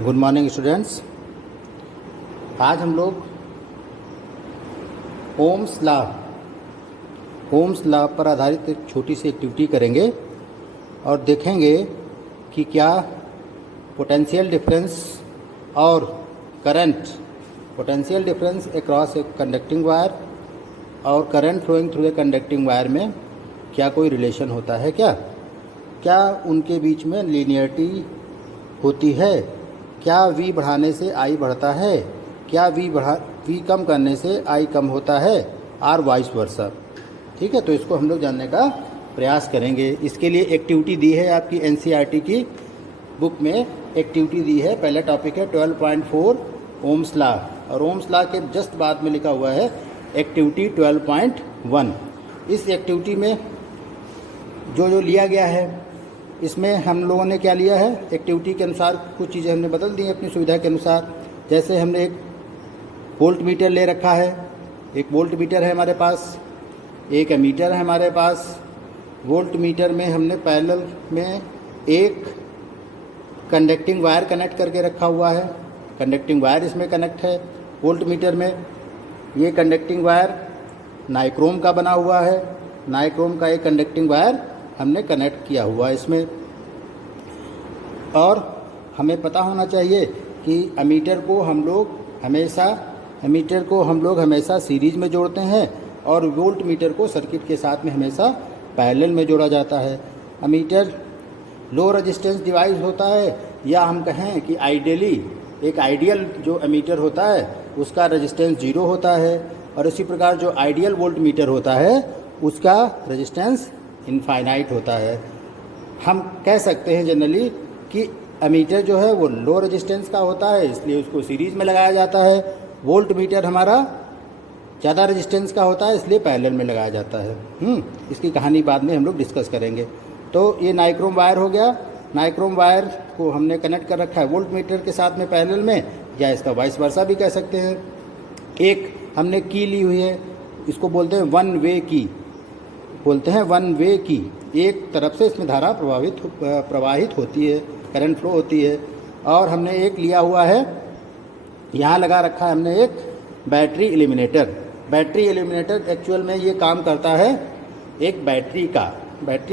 Good morning students. आज हम लोग ओम्स लॉ पर आधारित एक छोटी सी एक्टिविटी करेंगे और देखेंगे कि क्या पोटेंशियल डिफरेंस और potential difference across a conducting wire और current flowing through a conducting wire में क्या कोई रिलेशन होता है। क्या उनके बीच में लीनियरिटी होती है। क्या V बढ़ाने से I बढ़ता है, क्या V कम करने से I कम होता है, और वाइस वर्सा। ठीक है, तो इसको हम लोग जानने का प्रयास करेंगे। इसके लिए एक्टिविटी दी है आपकी NCERT की बुक में एक्टिविटी दी है। पहला टॉपिक है 12.4 ओम्स लॉ, और ओम्स लॉ के जस्ट बाद में लिखा हुआ है एक्टिविटी 12.1। इस एक्टिविटी में जो लिया गया है, इसमें हम लोगों ने क्या लिया है, एक्टिविटी के अनुसार कुछ चीज़ें हमने बदल दी हैं अपनी सुविधा के अनुसार। जैसे हमने एक वोल्ट मीटर ले रखा है, एक वोल्ट मीटर है हमारे पास, एक एमीटर है हमारे पास। वोल्ट मीटर में हमने पैरेलल में एक कंडक्टिंग वायर कनेक्ट करके रखा हुआ है। कंडक्टिंग वायर इसमें कनेक्ट है वोल्ट मीटर में। ये कंडक्टिंग वायर नाइक्रोम का बना हुआ है। नाइक्रोम का एक कंडक्टिंग वायर हमने कनेक्ट किया हुआ है इसमें। और हमें पता होना चाहिए कि एमीटर को हम लोग हमेशा सीरीज में जोड़ते हैं और वोल्ट मीटर को सर्किट के साथ में हमेशा पैरेलल में जोड़ा जाता है। एमीटर लो रेजिस्टेंस डिवाइस होता है, या हम कहें कि आइडियल जो एमीटर होता है उसका रेजिस्टेंस 0 होता है, और इसी प्रकार जो आइडियल वोल्ट मीटर होता है उसका रेजिस्टेंस इनफाइनाइट होता है। हम कह सकते हैं जनरली कि एमीटर जो है वो लो रेजिस्टेंस का होता है, इसलिए उसको सीरीज में लगाया जाता है। वोल्ट मीटर हमारा ज़्यादा रेजिस्टेंस का होता है, इसलिए पैरेलल में लगाया जाता है। इसकी कहानी बाद में हम लोग डिस्कस करेंगे। तो ये नाइक्रोम वायर हो गया। नाइक्रोम वायर को हमने कनेक्ट कर रखा है वोल्ट मीटर के साथ में पैरेलल में, या इसका वाइस वर्सा भी कह सकते हैं। एक हमने की ली हुई है, इसको बोलते हैं वन वे की। एक तरफ से इसमें धारा प्रवाहित होती है, करंट फ्लो होती है। और हमने एक लिया हुआ है, यहाँ लगा रखा है हमने एक बैटरी एलिमिनेटर। एक्चुअल में ये काम करता है एक बैटरी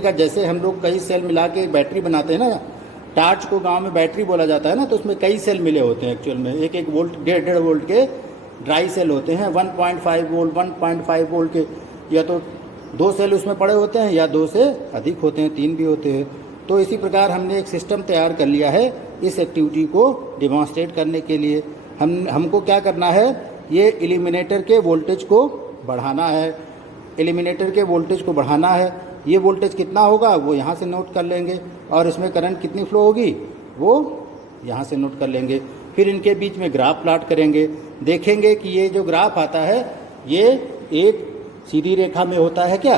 का जैसे हम लोग कई सेल मिला के एक बैटरी बनाते हैं ना, टार्च को गांव में बैटरी बोला जाता है ना, तो उसमें कई सेल मिले होते हैं। एक्चुअल में एक वोल्ट 1.5 वोल्ट के ड्राई सेल होते हैं, 1.5 वोल्ट 1.5 वोल्ट के, या तो 2 सेल उसमें पड़े होते हैं, या 2 से अधिक होते हैं, 3 भी होते हैं। तो इसी प्रकार हमने एक सिस्टम तैयार कर लिया है इस एक्टिविटी को डिमॉन्स्ट्रेट करने के लिए। हमको क्या करना है, ये एलिमिनेटर के वोल्टेज को बढ़ाना है। ये वोल्टेज कितना होगा वो यहाँ से नोट कर लेंगे, और इसमें करंट कितनी फ्लो होगी वो यहाँ से नोट कर लेंगे। फिर इनके बीच में ग्राफ प्लॉट करेंगे, देखेंगे कि ये जो ग्राफ आता है ये एक सीधी रेखा में होता है क्या,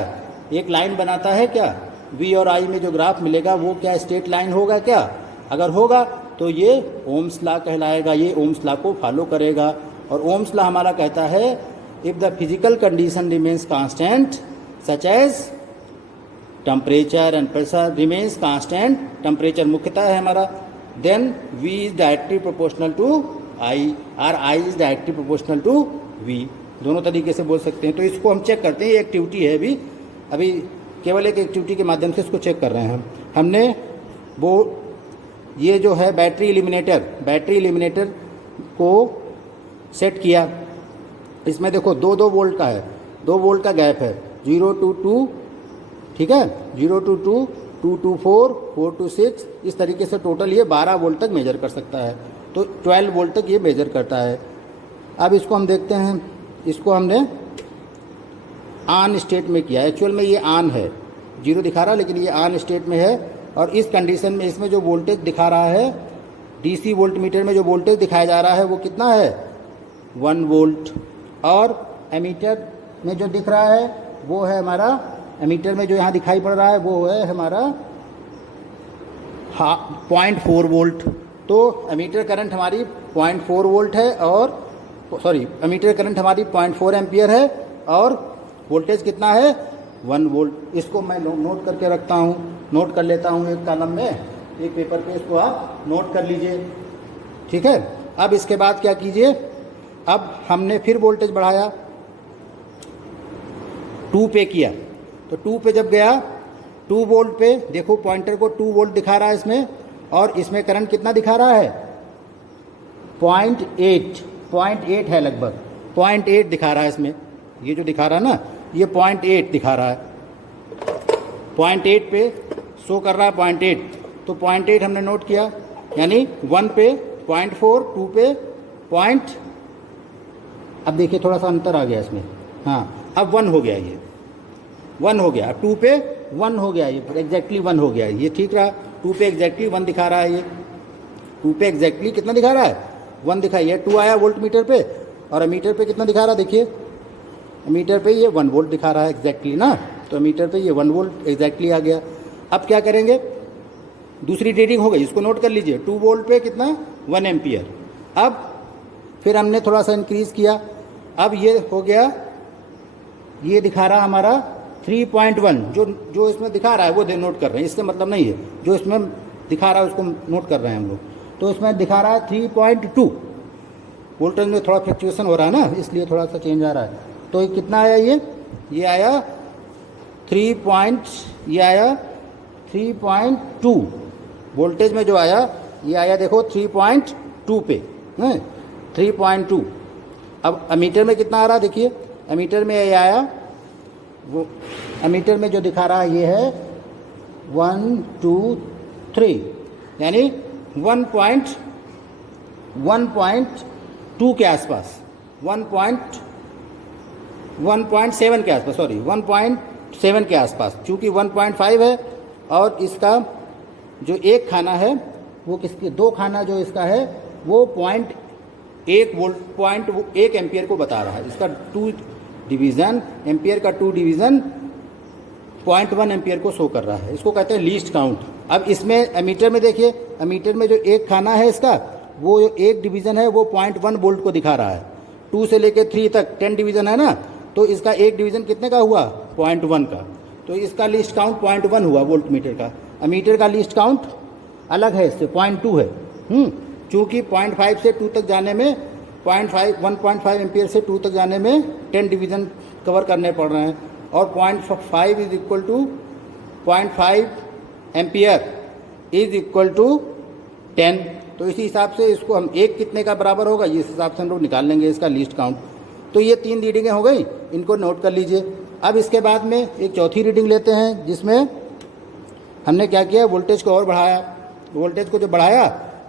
एक लाइन बनाता है क्या। V और I में जो ग्राफ मिलेगा वो क्या स्ट्रेट लाइन होगा क्या। अगर होगा तो ये ओम्स लॉ कहलाएगा, ये ओम्स लॉ को फॉलो करेगा। और ओम्स लॉ हमारा कहता है if the physical condition remains constant such as temperature and pressure remains constant, temperature मुख्यतः है हमारा, then V is directly proportional to I और I is directly proportional to V। दोनों तरीके से बोल सकते हैं। तो इसको हम चेक करते हैं, ये एक्टिविटी है अभी केवल एक एक्टिविटी के माध्यम से इसको चेक कर रहे हैं हमने वो ये जो है बैटरी एलिमिनेटर को सेट किया। इसमें देखो 2 वोल्ट का है, 2 वोल्ट का गैप है, 0 to 2, ठीक है, 0 to 2, 2 to 4, 4 to 6, इस तरीके से टोटल ये 12 वोल्ट तक मेजर कर सकता है। तो 12 वोल्ट तक ये मेजर करता है। अब इसको हम देखते हैं, इसको हमने ऑन स्टेट में किया। एक्चुअल में ये ऑन है, 0 दिखा रहा है, लेकिन ये ऑन स्टेट में है। और इस कंडीशन में इसमें जो वोल्टेज दिखा रहा है, डीसी वोल्ट मीटर में जो वोल्टेज दिखाया जा रहा है वो कितना है, 1 वोल्ट। और एमीटर में जो दिख रहा है वो है हमारा, एमीटर में जो यहाँ दिखाई पड़ रहा है वो है हमारा 0.4 वोल्ट। तो एमीटर करंट हमारी 0.4 वोल्ट है, और एमीटर करंट हमारी 0.4 एम्पियर है, और वोल्टेज कितना है, 1 वोल्ट। इसको मैं नोट करके रखता हूँ, नोट कर लेता हूँ एक कॉलम में, एक पेपर पे इसको आप नोट कर लीजिए। ठीक है। अब इसके बाद क्या कीजिए, अब हमने फिर वोल्टेज बढ़ाया, 2 पे किया, तो 2 पे जब गया, 2 वोल्ट पे देखो पॉइंटर को 2 वोल्ट दिखा रहा है इसमें, और इसमें करंट कितना दिखा रहा है 0.8 है, लगभग 0.8 दिखा रहा है इसमें, ये जो दिखा रहा है ना ये 0.8 दिखा रहा है, 0.8 पे शो कर रहा है 0.8, तो 0.8 हमने नोट किया, यानी 1 पे 0.4, 2 पे पॉइंट, अब देखिए थोड़ा सा अंतर आ गया इसमें, हाँ अब 1 हो गया, ये 1 हो गया, 2 पे 1 हो गया, ये एग्जैक्टली 1 हो गया, ये ठीक रहा, 2 पे एग्जैक्टली 1 दिखा रहा है, ये 2 पे एग्जैक्टली कितना दिखा रहा है 1 दिखाई है, 2 आया वोल्ट मीटर पे, और अमीटर पे कितना दिखा रहा है, देखिए मीटर पे ये 1 वोल्ट दिखा रहा है एग्जैक्टली ना, तो मीटर पे ये 1 वोल्ट एग्जैक्टली आ गया। अब क्या करेंगे, दूसरी रीडिंग हो गई, इसको नोट कर लीजिए, 2 वोल्ट पे कितना 1 एम्पियर। अब फिर हमने थोड़ा सा इंक्रीज किया, अब ये हो गया, ये दिखा रहा हमारा 3.1, जो इसमें दिखा रहा है वो नोट कर रहे हैं, इससे मतलब नहीं है, जो इसमें दिखा रहा है उसको नोट कर रहे हैं हम लोग। तो इसमें दिखा रहा है 3.2, वोल्टेज में थोड़ा फ्लक्चुएशन हो रहा है ना, इसलिए थोड़ा सा चेंज आ रहा है। तो ये कितना आया, ये आया 3.2 वोल्टेज में जो आया, ये आया देखो 3.2 पे, 3.2। अब अमीटर में कितना आ रहा है, देखिए अमीटर में ये आया, वो अमीटर में जो दिखा रहा है ये है 1 2 3, यानी 1.2 के आसपास, 1.7 के आसपास, सॉरी 1.7 के आसपास, चूँकि 1.5 है, और इसका जो एक खाना है वो किसके, 2 खाना जो इसका है वो 0.1 वोल्ट, 0.1 एम्पियर को बता रहा है, इसका 2 डिवीज़न एम्पियर का 2 डिवीज़न 0.1 एम्पियर को शो कर रहा है, इसको कहते हैं लीस्ट काउंट। अब इसमें एमीटर में देखिए, एमीटर में जो एक खाना है इसका, वो एक डिवीज़न है वो 0.1 वोल्ट को दिखा रहा है, 2 से लेकर 3 तक 10 डिवीज़न है ना, तो इसका एक डिवीज़न कितने का हुआ 0.1 का, तो इसका लीस्ट काउंट 0.1 हुआ वोल्ट मीटर का। अमीटर का लीस्ट काउंट अलग है, इससे 0.2 है, चूँकि 0.5 से 2 तक जाने में 1.5 एम्पियर से 2 तक जाने में 10 डिवीज़न कवर करने पड़ रहे हैं, और 0.5 is equal to 0.5 ampere is equal to 10, तो इसी हिसाब से इसको हम एक कितने का बराबर होगा, इस हिसाब से हम लोग निकाल लेंगे इसका लीस्ट काउंट। तो ये 3 रीडिंगें हो गई, इनको नोट कर लीजिए। अब इसके बाद में एक चौथी रीडिंग लेते हैं, जिसमें हमने क्या किया, वोल्टेज को और बढ़ाया, वोल्टेज को जो बढ़ाया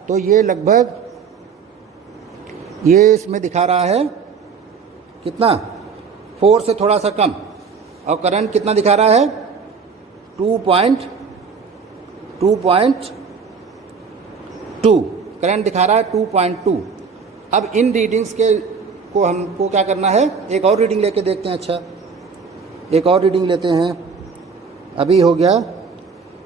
तो ये लगभग, ये इसमें दिखा रहा है कितना 4 से थोड़ा सा कम, और करंट कितना दिखा रहा है 2.2 करंट दिखा रहा है 2.2। अब इन रीडिंग्स के को हमको क्या करना है, एक और रीडिंग लेके देखते हैं। अच्छा, एक और रीडिंग लेते हैं। अभी हो गया,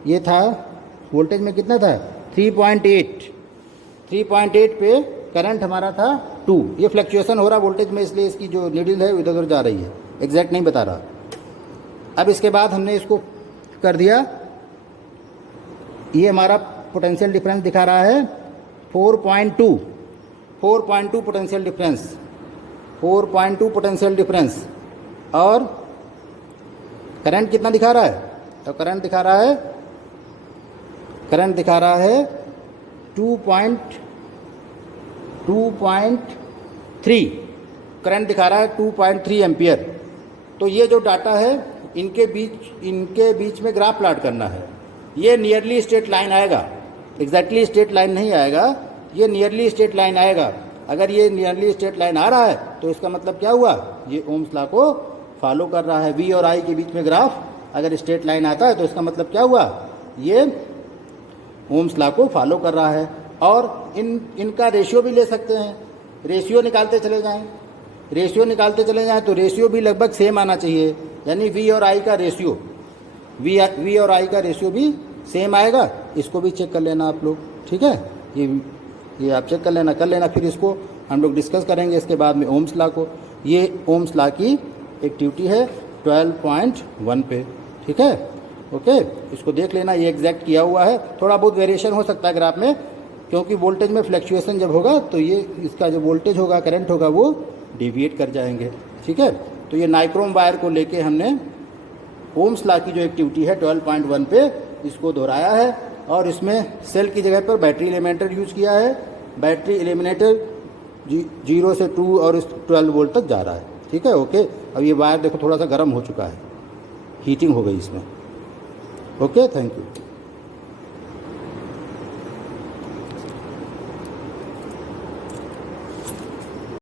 ये था वोल्टेज में कितना था 3.8 पे करंट हमारा था 2। ये फ्लक्चुएशन हो रहा वोल्टेज में, इसलिए इसकी जो नीडल है इधर उधर जा रही है, एग्जैक्ट नहीं बता रहा। अब इसके बाद हमने इसको कर दिया, ये हमारा पोटेंशियल डिफरेंस दिखा रहा है 4.2 पोटेंशियल डिफरेंस, 4.2 पोटेंशियल डिफरेंस, और करंट कितना दिखा रहा है, तो करंट दिखा रहा है 2.3 करंट दिखा रहा है 2.3 एम्पियर। तो ये जो डाटा है इनके बीच में ग्राफ प्लॉट करना है। ये नियरली स्ट्रेट लाइन आएगा, एग्जैक्टली स्ट्रेट लाइन नहीं आएगा, ये नियरली स्ट्रेट लाइन आएगा। अगर ये नियरली स्ट्रेट लाइन आ रहा है तो इसका मतलब क्या हुआ, ये ओम्स लॉ को फॉलो कर रहा है। वी और आई के बीच में ग्राफ अगर स्ट्रेट लाइन आता है तो इसका मतलब क्या हुआ, ये ओम्स लॉ को फॉलो कर रहा है। और इनका रेशियो भी ले सकते हैं, रेशियो निकालते चले जाएं तो रेशियो भी लगभग सेम आना चाहिए, यानी वी और आई का रेशियो भी सेम आएगा। इसको भी चेक कर लेना आप लोग, ठीक है, ये आप चेक कर लेना, फिर इसको हम लोग डिस्कस करेंगे इसके बाद में ओम्स लॉ को। ये ओम्स लॉ की एक्टिविटी है 12.1 पे, ठीक है, ओके। इसको देख लेना, ये एग्जैक्ट किया हुआ है, थोड़ा बहुत वेरिएशन हो सकता है ग्राफ में, क्योंकि वोल्टेज में फ्लैक्चुएशन जब होगा तो ये इसका जो वोल्टेज होगा, करंट होगा, वो डेविएट कर जाएंगे। ठीक है, तो ये नाइक्रोम वायर को लेके हमने ओम्स लॉ की जो एक्टिविटी है 12.1 पे इसको दोहराया है, और इसमें सेल की जगह पर बैटरी एलिमेंटर यूज किया है। बैटरी एलिमिनेटर 0 से 2 और इस 12 वोल्ट तक जा रहा है। ठीक है, ओके। अब ये वायर देखो थोड़ा सा गर्म हो चुका है, हीटिंग हो गई इसमें। Okay, thank you.